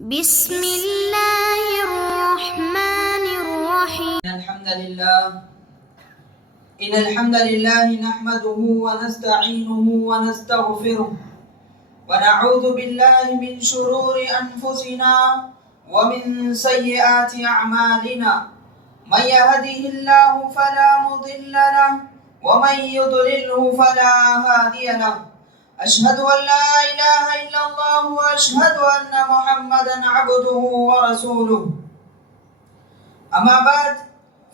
بسم الله الرحمن الرحيم. إن الحمد لله نحمده ونستعينه ونستغفره ونعوذ بالله من شرور أنفسنا ومن سيئات أعمالنا. من يهده الله فلا مضل له ومن يضلله فلا هادي له. أشهد أن لا إله إلا الله وأشهد أن محمدا عبده ورسوله. أما بعد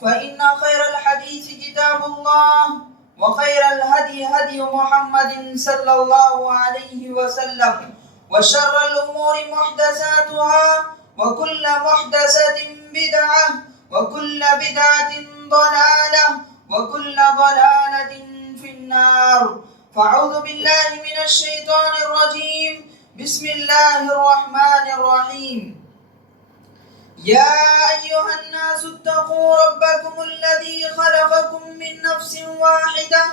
فإن خير الحديث كتاب الله وخير الهدي هدي محمد صلى الله عليه وسلم وشر الأمور محدثاتها وكل محدثة بدعة وكل بدعة ضلالة وكل ضلالة في النار. فأعوذ بالله من الشيطان الرجيم. بسم الله الرحمن الرحيم. يا أيها الناس اتقوا ربكم الذي خلقكم من نفس واحدة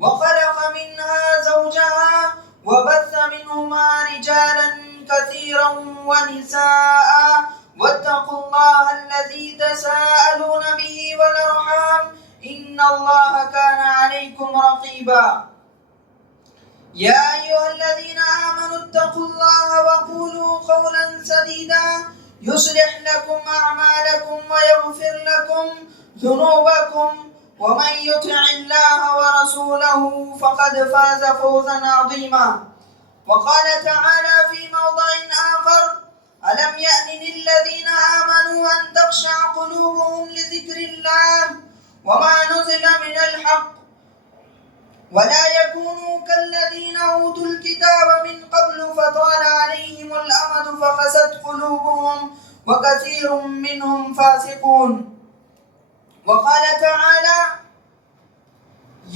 وخلق منها زوجها وبث منهما رجالا كثيرا ونساء واتقوا الله الذي تساءلون به والأرحام إن الله كان عليكم رقيبا. يا أيها الذين آمنوا اتقوا الله وقولوا قولا سديدا يصلح لكم أعمالكم ويغفر لكم ذنوبكم ومن يطع الله ورسوله فقد فاز فوزا عظيما. وقال تعالى في موضع آخر: ألم يأن للذين آمنوا أن تخشع قلوبهم لذكر الله وما نزل من الحق ولا يكونوا كالذين أوتوا الكتاب من قبل فطال عليهم الأمد فقست قلوبهم وكثير منهم فاسقون. وقال تعالى: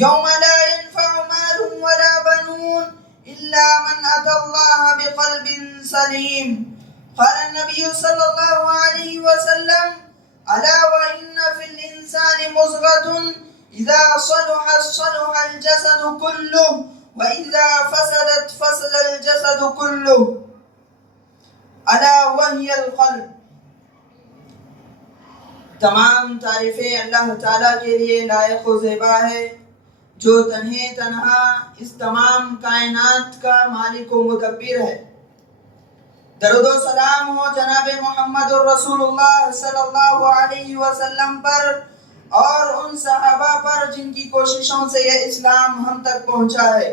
يوم لا ينفع مال ولا بنون إلا من أتى الله بقلب سليم. قال النبي صلى الله عليه وسلم: ألا وإن في الإنسان مضغة إذا صلحت صلح الجسد كله وإذا فسدت فسد الجسد كله ألا وهي القلب. تمام تعریفیں اللہ تعالیٰ کے لیے لائق و زیبا ہے جو تنہا اس تمام کائنات کا مالک و مدبر ہے. درود و سلام ہو جناب محمد الرسول اللہ صلی اللہ علیہ وسلم پر اور ان صحابہ پر جن کی کوششوں سے یہ اسلام ہم تک پہنچا ہے.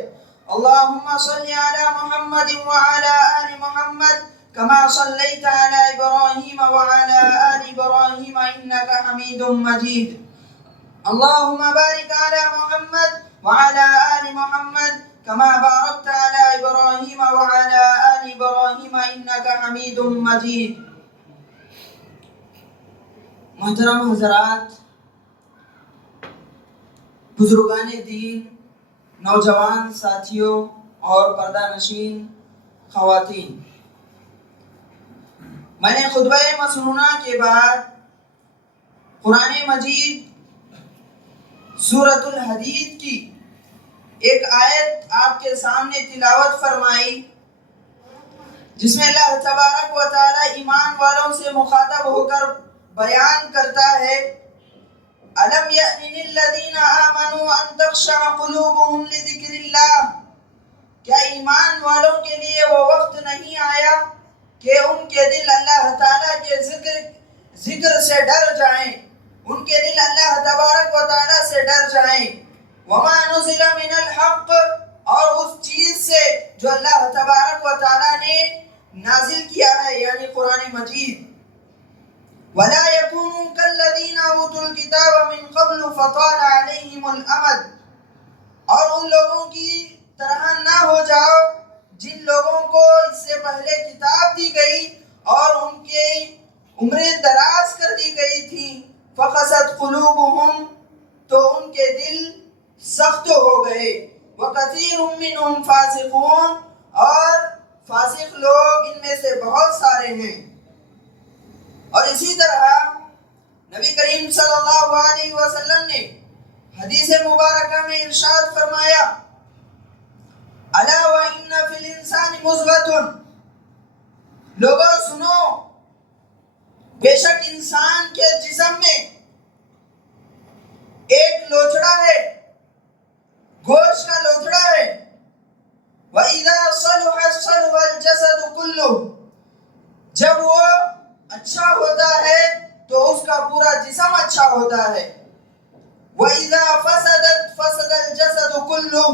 اللہم صلی علی محمد وعلی آل محمد کما صلیت علی ابراہیم وعلی آل ابراہیم انکا حمید مجید. اللہم بارک علی محمد وعلی آل محمد کما بارکت علی ابراہیم وعلی آل ابراہیم انکا حمید مجید. محترم حضرات، بزرگان دین، نوجوان ساتھیوں اور پردہ نشین خواتین، میں نے خطبہ مسنونہ کے بعد قرآن مجید سورۃ الحدید کی ایک آیت آپ کے سامنے تلاوت فرمائی جس میں اللہ تبارک و تعالی ایمان والوں سے مخاطب ہو کر بیان کرتا ہے: أَلَمْ يَأْنِ لِلَّذِينَ آمَنُوا أَن تَخْشَعَ قُلُوبُهُمْ لِذِكْرِ اللَّهِ. کیا ایمان والوں کے لیے وہ وقت نہیں آیا کہ ان کے دل اللہ تعالیٰ کے ذکر سے ڈر جائیں، ان کے دل اللہ تبارک و تعالیٰ سے ڈر جائیں. وَمَا نُزِلَ مِنَ الْحَقِّ، اور اس چیز سے جو اللہ تبارک و تعالیٰ نے نازل کیا ہے یعنی قرآن مجید. وَلَا يَكُونُوا كَالَّذِينَ أُوتُوا الْكِتَابَ مِنْ قَبْلُ فَطَالَ عَلَيْهِمُ الْأَمَدُ، اور ان لوگوں کی طرح نہ ہو جاؤ جن لوگوں کو اس سے پہلے کتاب دی گئی اور ان کی عمریں دراز کر دی گئی تھی. فَقَسَتْ قُلُوبُهُمْ، تو ان کے دل سخت ہو گئے. وَكَثِيرٌ مِّنْهُمْ فَاسِقُونَ، اور فاسق لوگ ان میں سے بہت سارے ہیں. اور اسی طرح نبی کریم صلی اللہ علیہ وسلم نے حدیث مبارکہ میں ارشاد فرمایا: الا وان فی الانسان مضغۃ، لوگوں سنو، انسان کے جسم میں ایک لوچڑا ہے، گوشت کا لوچڑا ہے. وَإِذَا صَلُحَ صَلُحَ الْجَسَدُ كُلُّهُ، جب وہ اچھا ہوتا ہے تو اس کا پورا جسم اچھا ہوتا ہے. وَإِذَا فَسَدَتْ فَسَدَ الْجَسَدُ كُلُّهُ،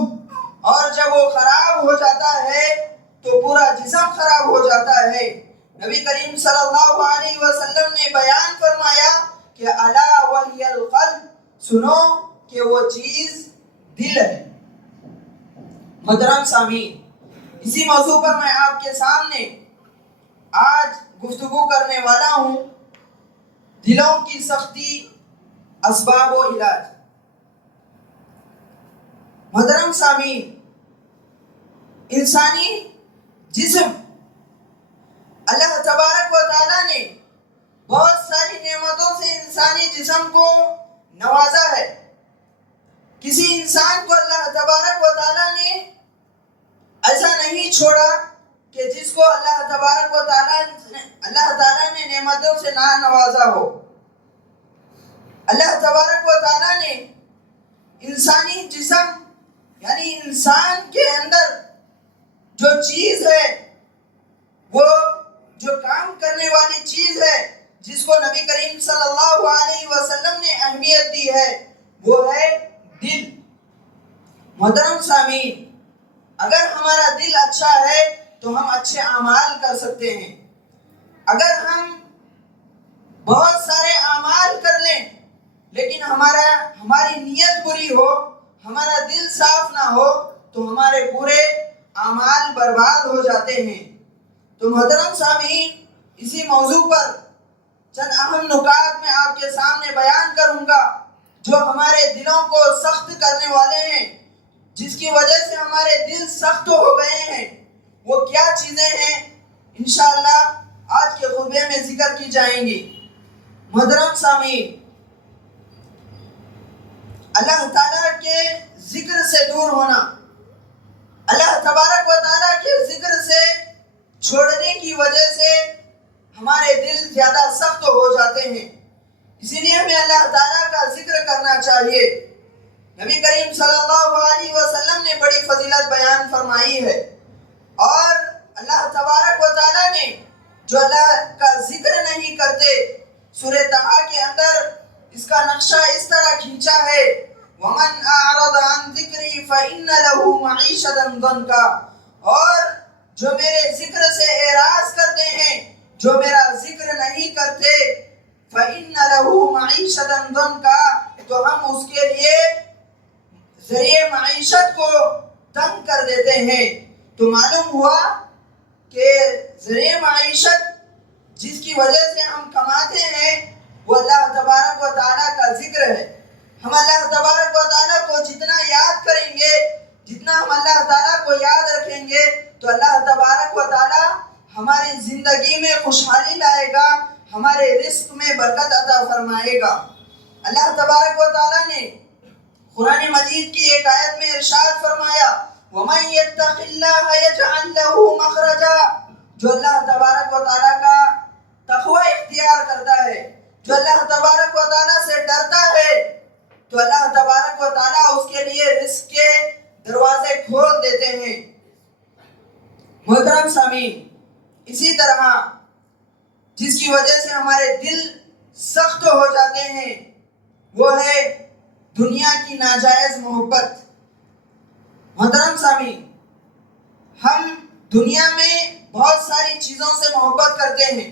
اور جب وہ خراب ہو جاتا ہے تو پورا جسم خراب ہو جاتا ہے. نبی کریم صلی اللہ علیہ وسلم نے بیان فرمایا کہ الا وہی القلب، سنو کہ وہ چیز دل ہے. محترم سامعین، اسی موضوع پر میں آپ کے سامنے آج گفتگو کرنے والا ہوں، دلوں کی سختی، اسباب و علاج. محترم سامعین، انسانی جسم اللہ تبارک و تعالیٰ نے بہت ساری نعمتوں سے انسانی جسم کو نوازا ہے. کسی انسان کو اللہ تبارک و تعالیٰ نے ایسا نہیں چھوڑا کہ جس کو اللہ تبارک و تعالیٰ نے نعمتوں سے نہ نوازا ہو. اللہ تبارک و تعالیٰ نے انسانی جسم یعنی انسان کے اندر جو چیز ہے، وہ جو کام کرنے والی چیز ہے جس کو نبی کریم صلی اللہ علیہ وسلم نے اہمیت دی ہے، وہ ہے دل. محترم سامعین، اگر ہمارا دل اچھا ہے تو ہم اچھے اعمال کر سکتے ہیں. اگر ہم بہت سارے اعمال کر لیں لیکن ہماری نیت بری ہو، ہمارا دل صاف نہ ہو، تو ہمارے پورے اعمال برباد ہو جاتے ہیں. تو محترم سامعین، اسی موضوع پر چند اہم نکات میں آپ کے سامنے بیان کروں گا جو ہمارے دلوں کو سخت کرنے والے ہیں، جس کی وجہ سے ہمارے دل سخت ہو گئے ہیں. وہ کیا چیزیں ہیں انشاءاللہ آج کے خطبے میں ذکر کی جائیں گی. محترم سامعین، اللہ تعالیٰ کے ذکر سے دور ہونا، اللہ تبارک و تعالیٰ کے ذکر سے چھوڑنے کی وجہ سے ہمارے دل زیادہ سخت ہو جاتے ہیں. اسی لیے ہمیں اللہ تعالیٰ کا ذکر کرنا چاہیے. نبی کریم صلی اللہ علیہ وسلم نے بڑی فضیلت بیان فرمائی ہے، اور اللہ تبارک و تعالیٰ نے جو اللہ کا ذکر نہیں کرتے، سورہ طٰہٰ کے اندر اس کا نقشہ اس طرح کھینچا ہے، وَمَنْ أَعْرَضَ عَنْ ذِكْرِي فَإِنَّ لَهُ مَعِيشَةً ضَنْكًا، اور جو میرے ذکر سے اعراض کرتے ہیں، جو میرا ذکر نہیں کرتے، فَإِنَّ لَهُ مَعِيشَةً ضَنْكًا، تو ہم اس کے لیے ذریعہ معیشت کو تنگ کر دیتے ہیں. تو معلوم ہوا کہ ذریعہ معیشت جس کی وجہ سے ہم کماتے ہیں وہ اللہ تبارک و تعالیٰ کا ذکر ہے. ہم اللہ تبارک و تعالیٰ کو جتنا یاد کریں گے، جتنا ہم اللہ تعالیٰ کو یاد رکھیں گے، تو اللہ تبارک و تعالیٰ ہماری زندگی میں خوشحالی لائے گا، ہمارے رزق میں برکت عطا فرمائے گا. اللہ تبارک و تعالیٰ نے قرآن مجید کی ایک آیت میں ارشاد فرمایا، وَمَن يَتَّقِ اللَّهَ يَجْعَل لَّهُ مَخْرَجًا، جو اللہ تبارک و تعالیٰ کا تقوی اختیار کرتا ہے، جو اللہ تبارک و تعالیٰ سے ڈرتا ہے، تو اللہ تبارک و تعالیٰ اس کے لیے رزق کے دروازے کھول دیتے ہیں. محترم سامعین، اسی طرح جس کی وجہ سے ہمارے دل سخت ہو جاتے ہیں وہ ہے دنیا کی ناجائز محبت. محترم سامعین، ہم دنیا میں بہت ساری چیزوں سے محبت کرتے ہیں.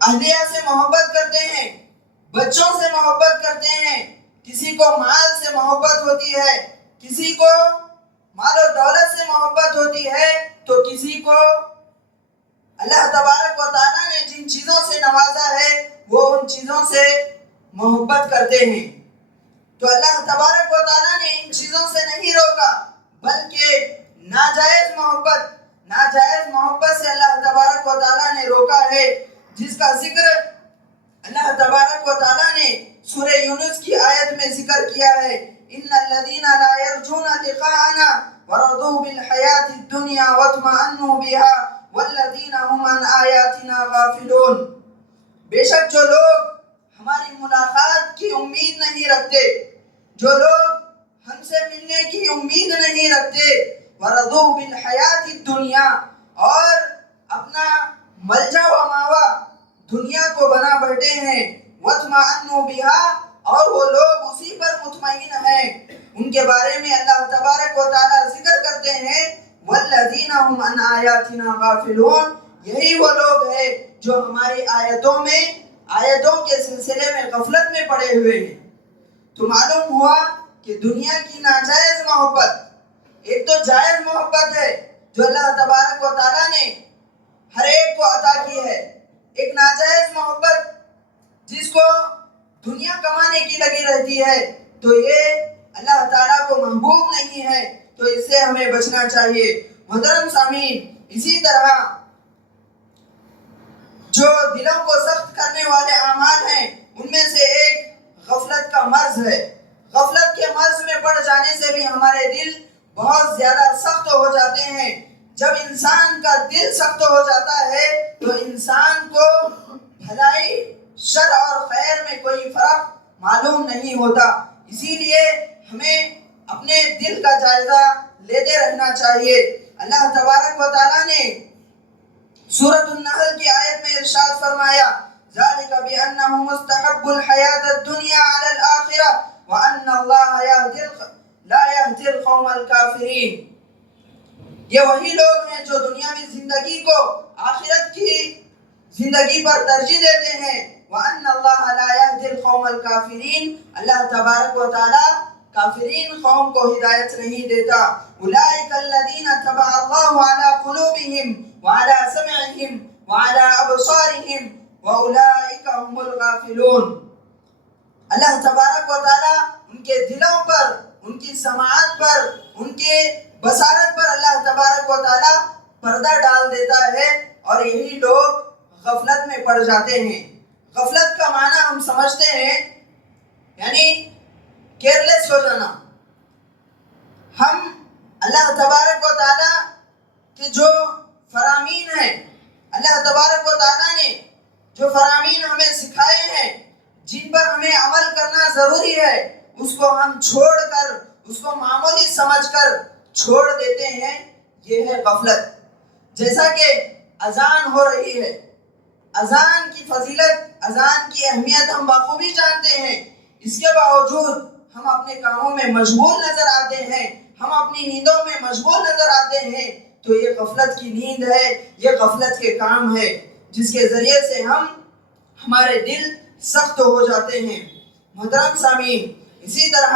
اہلیہ سے محبت کرتے ہیں، بچوں سے محبت کرتے ہیں، کسی کو مال سے محبت ہوتی ہے، کسی کو مال و دولت سے محبت ہوتی ہے، تو کسی کو اللہ تبارک و تعالیٰ نے جن چیزوں سے نوازا ہے وہ ان چیزوں سے محبت کرتے ہیں. تو اللہ تبارک و تعالیٰ نے ان چیزوں سے نہیں روکا، بلکہ ناجائز محبت سے اللہ تبارک و تعالیٰ نے روکا ہے، جس کا ذکر اللہ تبارک و تعالیٰ نے سورہ یونس کی آیت میں ذکر کیا ہے، إِنَّ الَّذِينَ لَا يَرْجُونَ لِقَاءَنَا وَرَضُوا بِالْحَيَاةِ الدُّنْيَا وَاطْمَأَنُّوا بِهَا وَالَّذِينَ هُمْ عَنْ آيَاتِنَا غَافِلُونَ. بے شک جو لوگ ہماری ملاقات کی امید نہیں رکھتے، جو لوگ ہم سے ملنے کی امید نہیں رکھتے، وَرَضُوا بِالْحَيَاةِ الدُّنْيَا، اور اپنا ملجا و ماوا دنیا کو بنا بیٹھے ہیں، وَاطْمَأَنُّوا بِهَا، اور وہ لوگ اسی پر مطمئن ہیں، ان کے بارے میں اللہ تبارک و تعالیٰ ذکر کرتے ہیں وَالَّذِينَ هُمْ عَنْ آيَاتِنَا غَافِلُونَ، یہی وہ لوگ ہیں جو ہماری آیتوں کے سلسلے میں غفلت میں پڑے ہوئے ہیں۔ تو معلوم ہوا کہ دنیا کی ناجائز محبت ایک تو جائز محبت ہے جو اللہ تبارک و تعالیٰ نے ہر ایک کو عطا کی ہے، ایک ناجائز محبت جس کو دنیا کمانے کی لگی رہتی ہے، تو یہ اللہ تعالیٰ کو محبوب نہیں ہے، تو اس سے ہمیں بچنا چاہیے۔ محترم سامعین، اسی طرح جو دلوں کو سخت کرنے والے اعمال ہیں ان میں سے ایک غفلت کا مرض ہے۔ غفلت کے مرض میں پڑ جانے سے بھی ہمارے دل بہت زیادہ سخت ہو جاتے ہیں۔ جب انسان کا دل سخت ہو جاتا ہے تو انسان کو بھلائی، شر اور خیر میں کوئی فرق معلوم نہیں ہوتا۔ اسی لیے ہمیں اپنے دل کا جائزہ لیتے رہنا چاہیے۔ اللہ تبارک و تعالیٰ نے سورۃ النحل کی آیت میں ارشاد فرمایا ذَلِكَ بِأَنَّهُمُ اسْتَحَبُّوا الْحَيَاةَ الدُّنْيَا عَلَى الْآخِرَةِ وَأَنَّ اللَّهَ لَا يَهْدِي الْقَوْمَ الْكَافِرِينَ، یہ وہی لوگ ہیں جو دنیاوی زندگی کو آخرت کی زندگی پر ترجیح دیتے ہیں۔ وَأَنَّ اللَّهَ لَا يَهْدِي الْقَوْمَ الْكَافِرِينَ، اللہ تبارک و تعالیٰ کافرین قوم کو ہدایت نہیں دیتا۔ أُولَئِكَ الَّذِينَ طَبَعَ اللَّهُ عَلَى قُلُوبِهِمْ وَعَلَى سَمْعِهِمْ وَعَلَى أَبْصَارِهِمْ وَأُولَئِكَ هُمُ الْغَافِلُونَ، اللہ تبارک و تعالیٰ ان کے دلوں پر، ان کی سماعت پر، ان کے بصارت پر اللہ تبارک و تعالیٰ پردہ ڈال دیتا ہے، اور یہی لوگ غفلت میں پڑ جاتے ہیں۔ غفلت کا معنی ہم سمجھتے ہیں یعنی کیئرلیس ہو جانا۔ ہم اللہ تبارک و تعالیٰ کے جو فرامین ہیں، اللہ تبارک و تعالیٰ نے جو فرامین ہمیں سکھائے ہیں، جن پر ہمیں عمل کرنا ضروری ہے، اس کو ہم چھوڑ کر، اس کو معمولی سمجھ کر چھوڑ دیتے ہیں، یہ ہے غفلت۔ جیسا کہ اذان ہو رہی ہے، اذان کی فضیلت، اذان کی اہمیت ہم بخوبی جانتے ہیں، اس کے باوجود ہم اپنے کاموں میں مشغول نظر آتے ہیں، ہم اپنی نیندوں میں مشغول نظر آتے ہیں، تو یہ غفلت کی نیند ہے، یہ غفلت کے کام ہے، جس کے ذریعے سے ہمارے دل سخت ہو جاتے ہیں۔ محترم سامعین، اسی طرح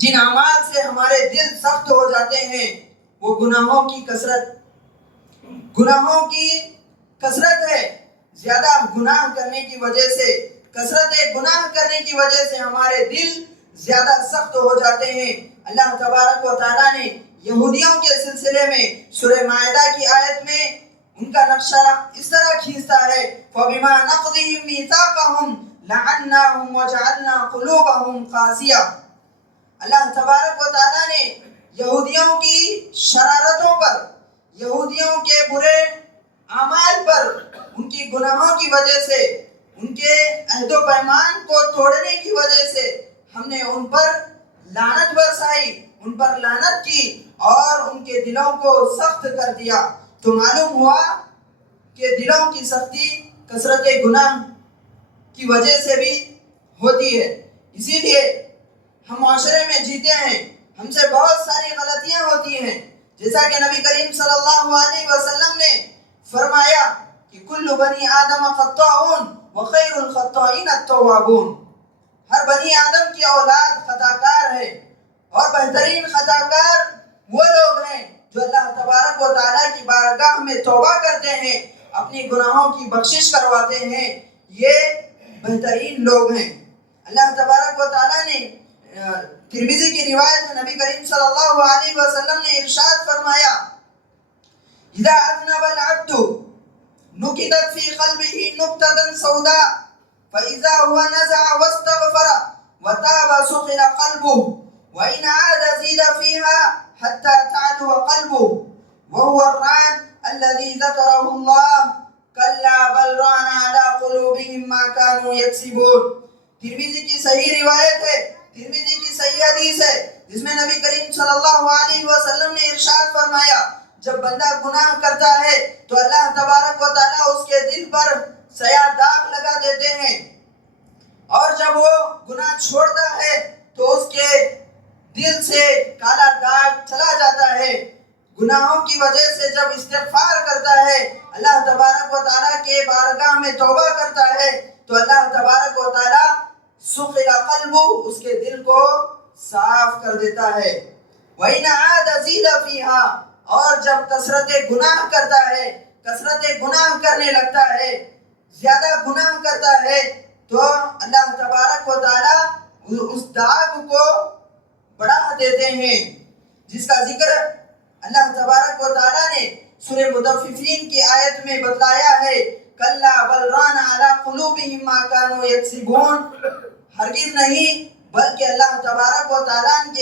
جن اعمال سے ہمارے دل سخت ہو جاتے ہیں وہ گناہوں کی کثرت ہے۔ زیادہ گناہ کرنے کی وجہ سے، کثرت گناہ کرنے کی وجہ سے ہمارے دل زیادہ سخت ہو جاتے ہیں۔ اللہ تبارک و تعالیٰ نے یہودیوں کے سلسلے میں سورہ مائدہ کی آیت میں ان کا نقشہ اس طرح کھینچتا ہے فَبِمَا نَقْضِهِمْ مِيثَاقَهُمْ لَعَنَّاهُمْ وَجَعَلْنَا قُلُوبَهُمْ قَاسِيَةً، اللہ تبارک و تعالیٰ نے یہودیوں کی شرارتوں پر، یہودیوں کے برے اعمال پر، ان کی گناہوں کی وجہ سے، ان کے عہد و پیمان کو توڑنے کی وجہ سے ہم نے ان پر لعنت برسائی، ان پر لعنت کی اور ان کے دلوں کو سخت کر دیا۔ تو معلوم ہوا کہ دلوں کی سختی کثرت گناہ کی وجہ سے بھی ہوتی ہے۔ اسی لیے ہم معاشرے میں جیتے ہیں، ہم سے بہت ساری غلطیاں ہوتی ہیں، جیسا کہ نبی کریم صلی اللہ علیہ وسلم نے فرمایا کہ کل بنی آدم خطاؤن وخیر الخطائین التوابون، ہر بنی آدم کی اولاد خطا کار ہے، اور بہترین خطا کار وہ لوگ ہیں جو اللہ تبارک و تعالیٰ کی بارگاہ میں توبہ کرتے ہیں، اپنی گناہوں کی بخشش کرواتے ہیں، یہ بہترین لوگ ہیں۔ اللہ تبارک و تعالیٰ نے ترمذی کی روایت میں نبی کریم صلی اللہ علیہ وسلم نے ارشاد فرمایا اذا اذنب العبد نكتت في قلبه نكتة سوداء فإذا هو نزع واستغفر وتاب سقل قلبه وإن عاد زيد فيها حتى تعلو قلبه وهو الرعد الذي ذكره الله کلا بل ران علی قلوبہم ما کانوا یکسبون. ترمذی کی صحیح روایت ہے، ترمذی کی صحیح حدیث ہے، جس میں نبی کریم صلی اللہ علیہ وسلم نے ارشاد فرمایا جب بندہ گناہ کرتا ہے تو اللہ تبارک و تعالیٰ اس کے دل پر سیاہ داغ لگا دیتے ہیں، اور جب وہ گناہ چھوڑتا ہے تو اس کے دل سے کالا داغ چلا جاتا ہے. گناہوں کی وجہ سے جب استغفار کرتا ہے، اللہ تبارک و تعالیٰ کے بارگاہ میں توبہ کرتا ہے تو اللہ تبارک و تعالیٰ سُقِلَ قَلْبُهُ اس کے دل کو صاف کر دیتا ہے. وَإِنْ عَادَ زِيدَ فِيهَا اور جب کثرت گناہ کرتا ہے، کثرت گناہ کرنے لگتا ہے، زیادہ گناہ کرتا ہے تو اللہ تبارک و تعالیٰ اس داغ کو بڑھا دیتے ہیں، جس کا ذکر اللہ تبارک و تعالیٰ نے سورہ مطففین کی آیت میں بتلایا ہے. کلا بل ران علی قلوبہم ما کانوا یکسبون. ہرگز نہیں بلکہ اللہ تبارک و تعالیٰ نے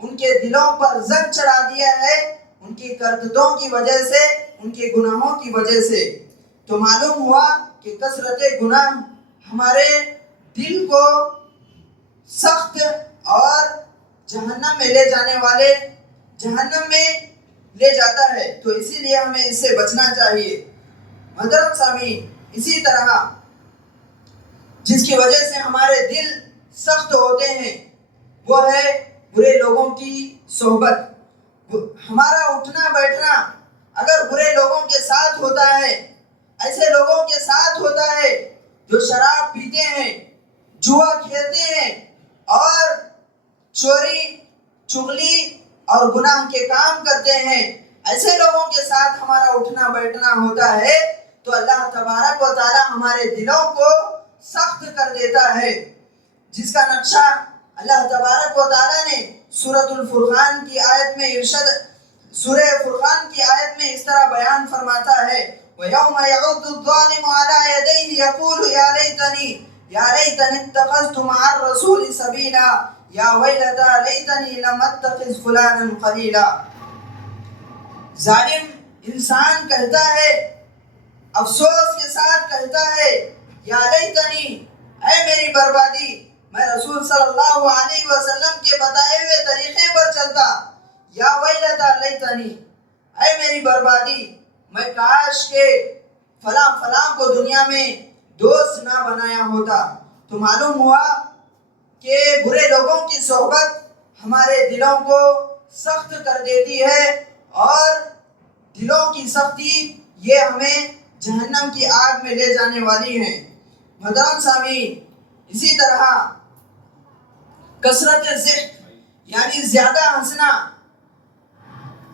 ان کے دلوں پر زنگ چڑھا دیا ہے، ان کی کرتوتوں کی وجہ سے، ان کے گناہوں کی وجہ سے. تو معلوم ہوا کہ کثرت گناہ ہمارے دل کو سخت اور جہنم میں لے جانے والے، جہنم میں لے جاتا ہے، تو اسی لیے ہمیں اس سے بچنا چاہیے. محترم سامعین، اسی طرح جس کی وجہ سے ہمارے دل سخت ہوتے ہیں وہ ہے برے لوگوں کی صحبت. ہمارا اٹھنا بیٹھنا اگر برے لوگوں کے ساتھ ہوتا ہے، ایسے لوگوں کے ساتھ ہوتا ہے جو شراب پیتے ہیں، جوا کھیلتے ہیں اور چوری چغلی اور گناہ کے کام کرتے ہیں، ایسے لوگوں کے ساتھ ہمارا اٹھنا بیٹھنا ہوتا ہے تو اللہ تبارک و تعالیٰ ہمارے دلوں کو سخت کر دیتا ہے، جس کا نقشہ اللہ تبارک و تعالیٰ نے سورۃ الفرقان کی آیت میں سورہ فرقان کی آیت میں اس طرح بیان فرماتا ہے وَيَوْمَ يَعُضُّ الظَّالِمُ عَلَىٰ يَدَيْهِ يَقُولُ يَا لَيْتَنِي اتَّخَذْتُ مَعَ الرَّسُولِ سَبِيلًا یا ویلتا لیتنی لم اتخذ فلانا خلیلا. ظالم انسان کہتا ہے، افسوس کے ساتھ کہتا ہے یا لیتنی، اے میری بربادی، میں رسول صلی اللہ علیہ وسلم کے بتائے ہوئے طریقے پر چلتا. یا ویلتا لیتنی، اے میری بربادی، میں کاش کے فلاں فلاں کو دنیا میں دوست نہ بنایا ہوتا. تو معلوم ہوا کہ برے لوگوں کی صحبت ہمارے دلوں کو سخت کر دیتی ہے، اور دلوں کی سختی یہ ہمیں جہنم کی آگ میں لے جانے والی ہے. محترم سامعین، اسی طرح کثرت ضحک یعنی زیادہ ہنسنا،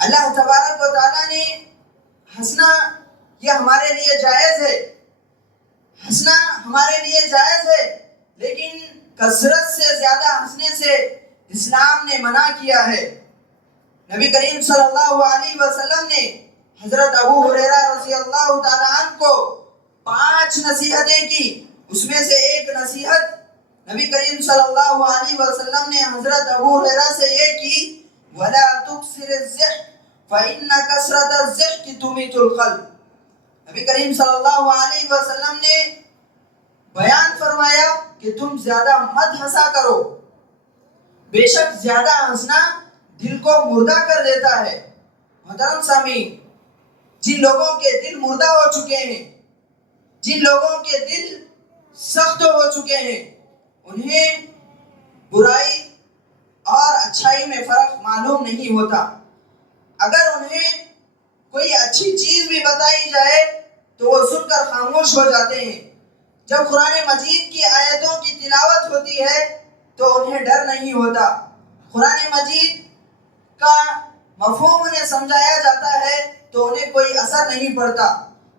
اللہ تبارک و تعالیٰ نے ہنسنا یہ ہمارے لیے جائز ہے، ہنسنا ہمارے لیے جائز ہے، لیکن کثرت سے زیادہ ہنسنے سے اسلام نے منع کیا ہے. نبی کریم صلی اللہ علیہ وسلم نے حضرت ابو ہریرہ رضی اللہ تعالیٰ عنہ کو 5 نصیحتیں کی. اس میں سے ایک نصیحت نبی کریم صلی اللہ علیہ وسلم نے حضرت ابو ہریرہ سے یہ کی وَلَا تُكْسِرِ الزِّحْكِ فَإِنَّ كَسْرَةَ الزِّحْكِ تُمِيتُ الْقَلْبِ. نبی کریم صلی اللہ علیہ وسلم نے بیان فرمایا کہ تم زیادہ مت ہنسا کرو، بے شک زیادہ ہنسنا دل کو مردہ کر دیتا ہے. محترم سامعین، جن لوگوں کے دل مردہ ہو چکے ہیں، جن لوگوں کے دل سخت ہو چکے ہیں، انہیں برائی اور اچھائی میں فرق معلوم نہیں ہوتا. اگر انہیں کوئی اچھی چیز بھی بتائی جائے تو وہ سن کر خاموش ہو جاتے ہیں. جب قرآن مجید کی آیتوں کی تلاوت ہوتی ہے تو انہیں ڈر نہیں ہوتا. قرآن مجید کا مفہوم انہیں سمجھایا جاتا ہے تو انہیں کوئی اثر نہیں پڑتا.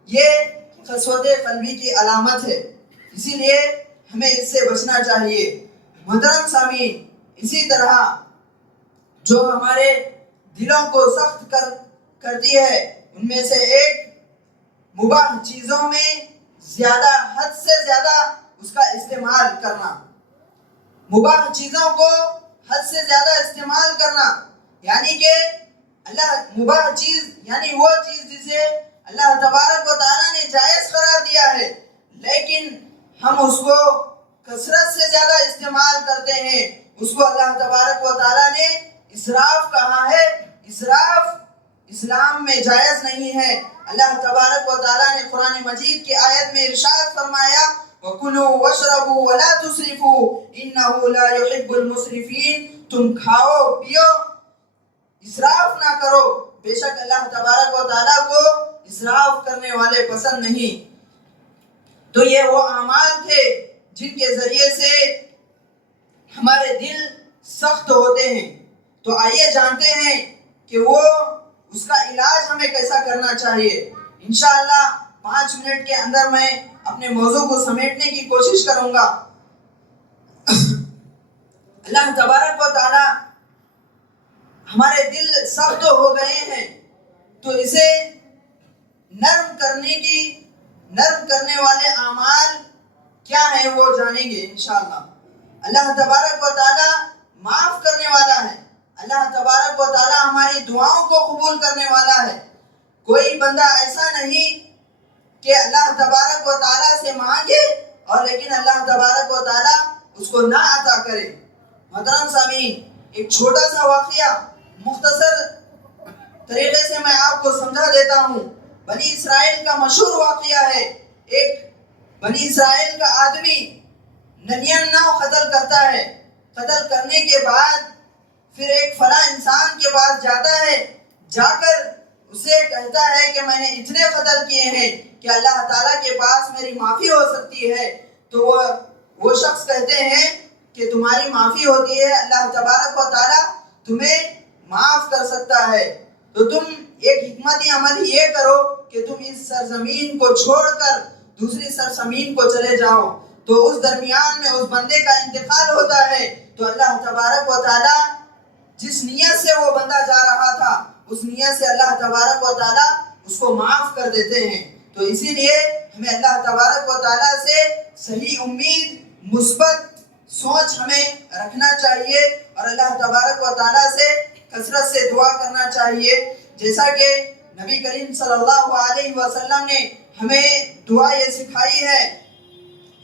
یہ قسوت قلبی کی علامت ہے، اسی لیے ہمیں اس سے بچنا چاہیے. محترم سامعین، اسی طرح جو ہمارے دلوں کو سخت کرتی ہے ان میں سے ایک مباح چیزوں میں زیادہ حد سے زیادہ اس کا استعمال کرنا. مباح چیزوں کو حد سے زیادہ استعمال کرنا یعنی کہ اللہ مباح چیز یعنی وہ چیز جسے اللہ تبارک و تعالیٰ نے جائز قرار دیا ہے، لیکن ہم اس کو کثرت سے زیادہ استعمال کرتے ہیں، اس کو اللہ تبارک و تعالیٰ نے اسراف کہا ہے۔ اسراف اسلام میں جائز نہیں ہے۔ اللہ تبارک و تعالیٰ نے قرآن مجید کی آیت میں ارشاد فرمایا وَكُلُوا وَاشْرَبُوا وَلَا تُسْرِفُوا إِنَّهُ لَا يُحِبُّ الْمُسْرِفِينَ، تم کھاؤ پیو، اسراف نہ کرو، بے شک اللہ تبارک و تعالیٰ کو اسراف کرنے والے پسند نہیں۔ تو یہ وہ اعمال تھے جن کے ذریعے سے ہمارے دل سخت ہوتے ہیں۔ تو آئیے جانتے ہیں کہ وہ اس کا علاج ہمیں کیسا کرنا چاہیے۔ انشاءاللہ 5 منٹ کے اندر میں اپنے موضوع کو سمیٹنے کی کوشش کروں گا۔ اللہ تبارک و تعالی ہمارے دل سخت ہو گئے ہیں تو اسے نرم کرنے والے اعمال کیا ہیں وہ جانیں گے انشاءاللہ۔ اللہ تبارک و تعالی معاف کرنے والا ہے، اللہ تبارک و تعالی ہماری دعاؤں کو قبول کرنے والا ہے۔ کوئی بندہ ایسا نہیں کہ اللہ تبارک و تعالی سے مانگے اور لیکن اللہ تبارک و تعالی اس کو نہ عطا کرے۔ محترم سامعین، ایک چھوٹا سا واقعہ مختصر طریقے سے میں آپ کو سمجھا دیتا ہوں۔ بنی اسرائیل کا مشہور واقعہ ہے۔ ایک بنی اسرائیل کا آدمی 99 قتل کرتا ہے، قتل کرنے کے بعد پھر ایک فلاں انسان کے پاس جاتا ہے، جا کر اسے کہتا ہے کہ میں نے اتنے قتل کیے ہیں کہ اللہ تعالیٰ کے پاس میری معافی ہو سکتی ہے۔ تو وہ شخص کہتے ہیں کہ تمہاری معافی ہوتی ہے، اللہ تبارک و تعالیٰ تمہیں معاف کر سکتا ہے، تو تم ایک حکمت عمل یہ کرو کہ تم اس سرزمین کو چھوڑ کر دوسری سرزمین کو چلے جاؤ۔ تو اس درمیان میں اس بندے کا انتقال ہوتا ہے، تو اللہ تبارک و تعالیٰ جس نیت سے وہ بندہ جا رہا تھا اس نیت سے اللہ تبارک و تعالیٰ اس کو معاف کر دیتے ہیں۔ تو اسی لیے ہمیں اللہ تبارک و تعالیٰ سے صحیح امید، مثبت سوچ ہمیں رکھنا چاہیے اور اللہ تبارک و تعالیٰ سے کثرت سے دعا کرنا چاہیے، جیسا کہ نبی کریم صلی اللہ علیہ وسلم نے ہمیں دعا یہ سکھائی ہے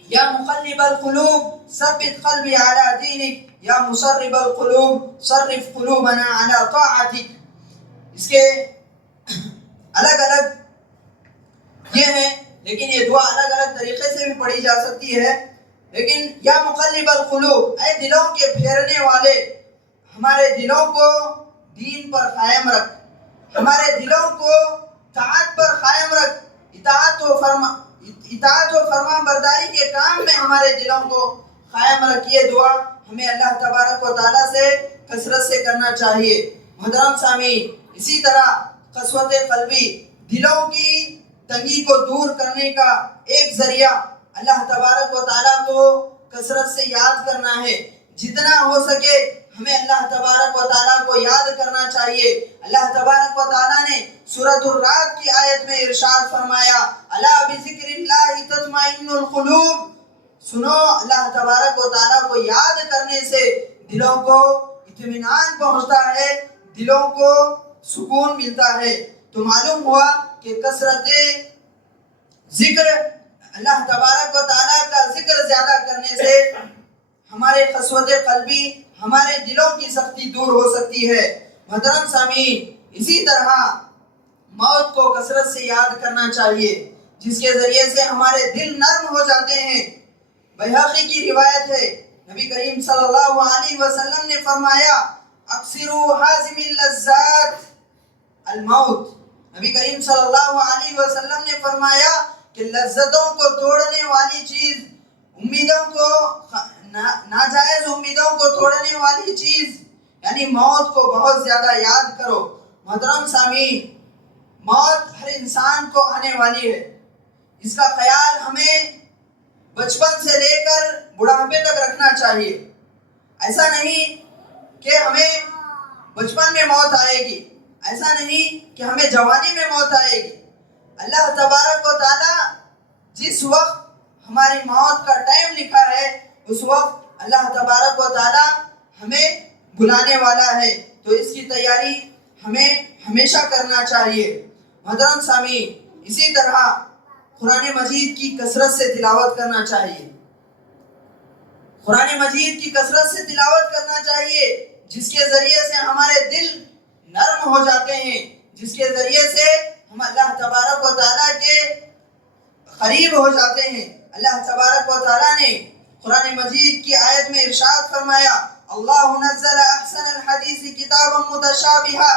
یا مقلب القلوب ثبت قلبی علی دینک یا مصرف القلوب صرف قلوبنا علی طاعتک۔ اس کے الگ الگ یہ ہیں، لیکن یہ دعا الگ الگ طریقے سے بھی پڑھی جا سکتی ہے۔ لیکن یا مقلب القلوب، اے دلوں کے پھیرنے والے، ہمارے دلوں کو دین پر قائم رکھ، ہمارے دلوں کو طاعت پر قائم رکھ، اطاعت و فرما برداری کے کام میں ہمارے دلوں کو قائم رکھیے۔ دعا ہمیں اللہ تبارک و تعالیٰ سے کثرت سے کرنا چاہیے۔ محترم سامعین، اسی طرح قسوت قلبی، دلوں کی تنگی کو دور کرنے کا ایک ذریعہ اللہ تبارک و تعالیٰ کو کثرت سے یاد کرنا ہے۔ جتنا ہو سکے ہمیں اللہ تبارک و تعالیٰ کو یاد کرنا چاہیے۔ اللہ تبارک و تعالیٰ نے سورۃ الرعد کی آیت میں ارشاد فرمایا الا بذکر اللہ تطمئن القلوب، سنو اللہ تبارک و تعالیٰ کو یاد کرنے سے دلوں کو اطمینان پہنچتا ہے، دلوں کو سکون ملتا ہے۔ تو معلوم ہوا کہ کثرت ذکر، اللہ تبارک و تعالیٰ کا ذکر زیادہ کرنے سے ہمارے قسوت قلبی، ہمارے دلوں کی سختی دور ہو سکتی ہے۔ محترم سامعین، اسی طرح موت کو کثرت سے یاد کرنا چاہیے، جس کے ذریعے سے ہمارے دل نرم ہو جاتے ہیں۔ بیہقی کی روایت ہے، نبی کریم صلی اللہ علیہ وسلم نے فرمایا اکثروا حازم اللذات الموت۔ نبی کریم صلی اللہ علیہ وسلم نے فرمایا کہ لذتوں کو توڑنے والی چیز، امیدوں کو، ناجائز امیدوں کو توڑنے والی چیز یعنی موت کو بہت زیادہ یاد کرو۔ محترم سامعین، موت ہر انسان کو آنے والی ہے، اس کا خیال ہمیں بچپن سے لے کر بڑھاپے تک رکھنا چاہیے۔ ایسا نہیں کہ ہمیں بچپن میں موت آئے گی، ایسا نہیں کہ ہمیں جوانی میں موت آئے گی۔ اللہ تبارک و تعالیٰ جس وقت ہماری موت کا ٹائم لکھا ہے اس وقت اللہ تبارک و تعالیٰ ہمیں بلانے والا ہے، تو اس کی تیاری ہمیں ہمیشہ کرنا چاہیے۔ محترم سامعین، اسی طرح قرآن مجید کی کثرت سے تلاوت کرنا چاہیے، قرآن مجید کی کثرت سے تلاوت کرنا چاہیے، جس کے ذریعے سے ہمارے دل نرم ہو جاتے ہیں، جس کے ذریعے سے ہم اللہ تبارک و تعالیٰ کے قریب ہو جاتے ہیں۔ اللہ تبارک و تعالیٰ نے قرآن مجید کی آیت میں ارشاد فرمایا، اللہ نزل احسن الحدیث کتابا متشابہا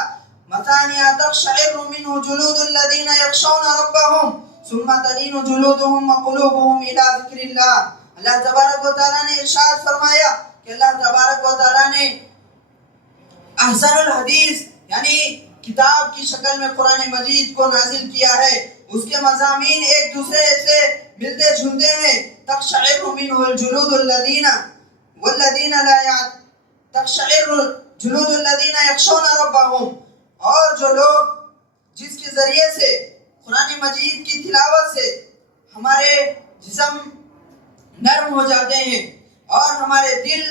مثانیہ تقشعر منہ جلود الذین یخشون ربهم ثم تلین جلودهم وقلوبهم الى ذکر اللہ۔ اللہ تبارک و تعالیٰ نے ارشاد فرمایا کہ اللہ تبارک و تعالیٰ نے احسن الحدیث یعنی کتاب کی شکل میں قرآن مجید کو نازل کیا ہے۔ اس کے مضامین ایک دوسرے سے ملتے جھلتے ہیں۔ تقشعر منہ الجلود الذین والذین لا تقشعر جلود الذین یخشون ربهم، اور جو لوگ جس کے ذریعے سے قرآن مجید کی تلاوت سے ہمارے جسم نرم ہو جاتے ہیں اور ہمارے دل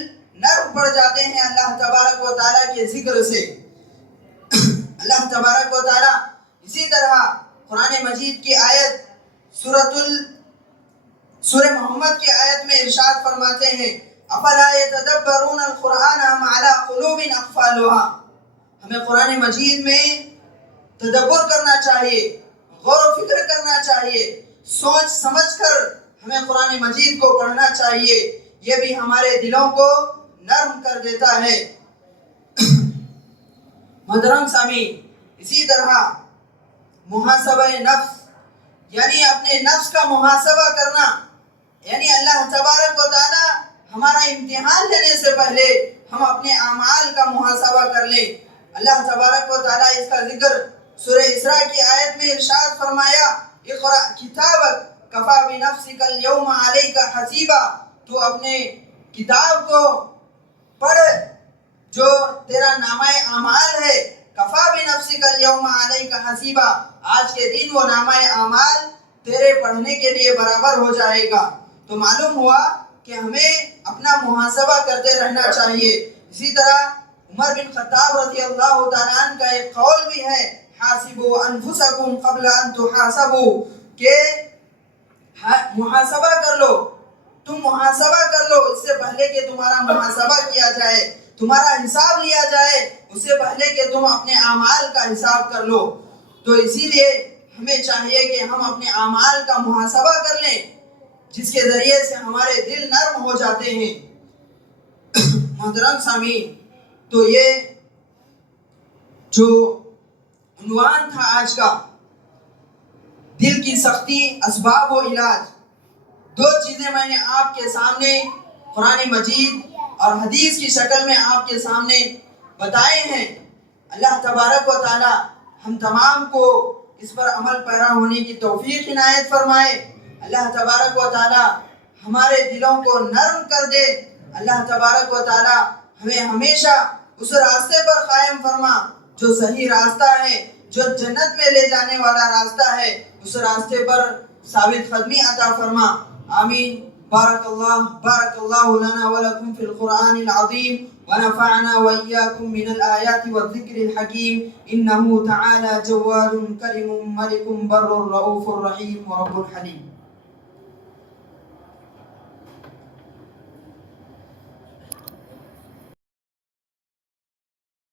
نرم پڑ جاتے ہیں اللہ تبارک و تعالیٰ کے ذکر سے۔ اللہ تبارک و تعالیٰ اسی طرح قرآن مجید کی آیت سورہ محمد کی آیت میں ارشاد فرماتے ہیں، افلا یتدبرون القرآن ام علی قلوب اقفالها۔ ہمیں قرآن مجید میں تدبر کرنا چاہیے، غور و فکر کرنا چاہیے، سوچ سمجھ کر ہمیں قرآن مجید کو پڑھنا چاہیے، یہ بھی ہمارے دلوں کو نرم کر دیتا ہے۔ محترم سامعین، اسی طرح محاسبہ نفس یعنی اپنے نفس کا محاسبہ کرنا، یعنی اللہ تبارک و تعالی ہمارا امتحان لینے سے پہلے ہم اپنے اعمال کا محاسبہ کر لیں۔ اللہ تبارک و تعالی اس کا ذکر سورہ اسراء کی آیت میں ارشاد فرمایا، اقرأ کتابک کفا بنفسک اليوم علیک حسیبا۔ تو اپنے کتاب کو پڑھ جو تیرا نامہ اعمال ہے، کفا بنفسک اليوم علیک حسیبا، آج کے دن وہ نامہ اعمال تیرے پڑھنے کے لیے برابر ہو جائے گا۔ تو معلوم ہوا کہ ہمیں اپنا محاسبہ کرتے رہنا چاہیے۔ اسی طرح عمر بن خطاب رضی اللہ تعالیٰ عنہ کا ایک قول بھی ہے، حاسبوا انفسکم قبل ان تحاسبوا، کہ محاسبہ کر لو، تم محاسبہ کر لو اس سے پہلے کہ تمہارا محاسبہ کیا جائے، تمہارا حساب لیا جائے اس سے پہلے کہ تم اپنے اعمال کا حساب کر لو۔ تو اسی لیے ہمیں چاہیے کہ ہم اپنے اعمال کا محاسبہ کر لیں، جس کے ذریعے سے ہمارے دل نرم ہو جاتے ہیں۔ محترم سامعین، تو یہ جو عنوان تھا آج کا، دل کی سختی اسباب و علاج، دو چیزیں میں نے آپ کے سامنے قرآن مجید اور حدیث کی شکل میں آپ کے سامنے بتائے ہیں۔ اللہ تبارک و تعالی ہم تمام کو اس پر عمل پیرا ہونے کی توفیق عنایت فرمائے۔ اللہ تبارک و تعالی ہمارے دلوں کو نرم کر دے۔ اللہ تبارک و تعالی ہمیں ہمیشہ اس راستے پر قائم فرما جو صحیح راستہ ہے، جو جنت میں لے جانے والا راستہ ہے، اس راستے پر ثابت قدمی عطا فرما۔ آمین۔ بارک اللہ لنا ولکم فی القرآن العظیم ونفعنا وإياكم من الآيات والذكر الحكيم إنه تعالى جواد كريم ملك بر رؤوف رحيم ورب حليم۔